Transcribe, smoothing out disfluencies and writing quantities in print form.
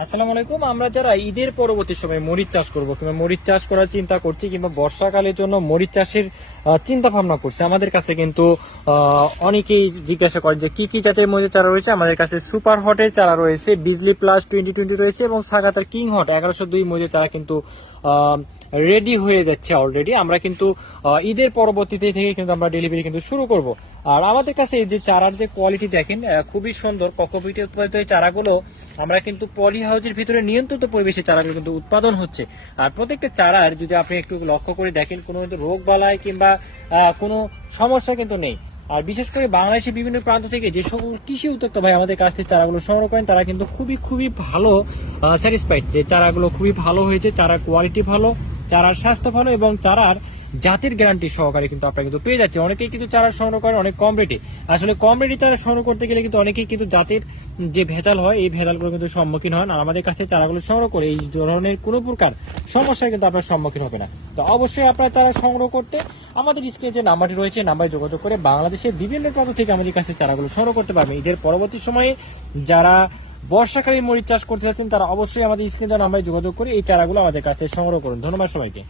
আসসালামু আলাইকুম। আমরা যারা ঈদের পরবর্তী সময় মরিচ চাষ করব কিংবা মরিচ চাষ করার চিন্তা করছি কিংবা বর্ষাকালের জন্য মরিচ চাষের চিন্তা ভাবনা করছি, আমাদের কাছে কিন্তু অনেকেই জিজ্ঞাসা করে যে কি কি জাতের মরিচ চারা রয়েছে। আমাদের কাছে সুপার হটের চারা রয়েছে, বিজলি প্লাস 2020 রয়েছে এবং সাগাতার কিং হট 1102 মরিচের চারা কিন্তু রেডি হয়ে যাচ্ছে অলরেডি। আমরা কিন্তু ঈদের পরবর্তীতে থেকে কিন্তু আমরা ডেলিভারি কিন্তু শুরু করব। আর আমাদের কাছে এই যে চারার যে কোয়ালিটি দেখেন, খুবই সুন্দর। ককোপিটে উৎপাদিত এই চারাগুলো আমরা কিন্তু পলি হাউজের ভিতরে নিয়ন্ত্রিত পরিবেশে চারাগুলো কিন্তু উৎপাদন হচ্ছে। আর প্রত্যেকটা চারার যদি আপনি একটু লক্ষ্য করে দেখেন, কোনো কিন্তু রোগ বালাই কিংবা কোনো সমস্যা কিন্তু নেই। আর বিশেষ করে বাংলাদেশের বিভিন্ন প্রান্ত থেকে যে সকল কৃষি উদ্যোক্তা ভাই আমাদের কাছ থেকে চারাগুলো সংগ্রহ করেন, তারা কিন্তু খুবই খুবই ভালো স্যাটিসফাইড যে চারাগুলো খুবই ভালো হয়েছে, চারার কোয়ালিটি ভালো, চারার স্বাস্থ্য ভালো এবং চারার জাতের গ্যারান্টি সহকারে কিন্তু আপনারা কিন্তু পেয়ে যাচ্ছে। অনেকেই কিন্তু চারা সংগ্রহ করেন অনেক কম রেটে। আসলে কম রেটে চারা সংগ্রহ করতে গেলে কিন্তু অনেকেই কিন্তু জাতের যে ভেজাল হয় এই ভেজালগুলো কিন্তু সম্মুখীন হন। আর আমাদের কাছে চারাগুলো সংগ্রহ করে এই ধরনের কোনো প্রকার সমস্যায় কিন্তু আপনার সম্মুখীন হবে না। তো অবশ্যই আপনারা চারা সংগ্রহ করতে আমাদের স্ক্রিনে যে নাম্বারটি রয়েছে নাম্বারে যোগাযোগ করে বাংলাদেশের বিভিন্ন প্রান্ত থেকে আমাদের কাছে চারাগুলো সংগ্রহ করতে পারবেন। ঈদের পরবর্তী সময়ে যারা বর্ষাকালীন মরিচ চাষ করতে যাচ্ছেন তারা অবশ্যই আমাদের স্ক্রিনে নাম্বারে যোগাযোগ করে এই চারাগুলো আমাদের কাছে সংগ্রহ করুন। ধন্যবাদ সবাইকে।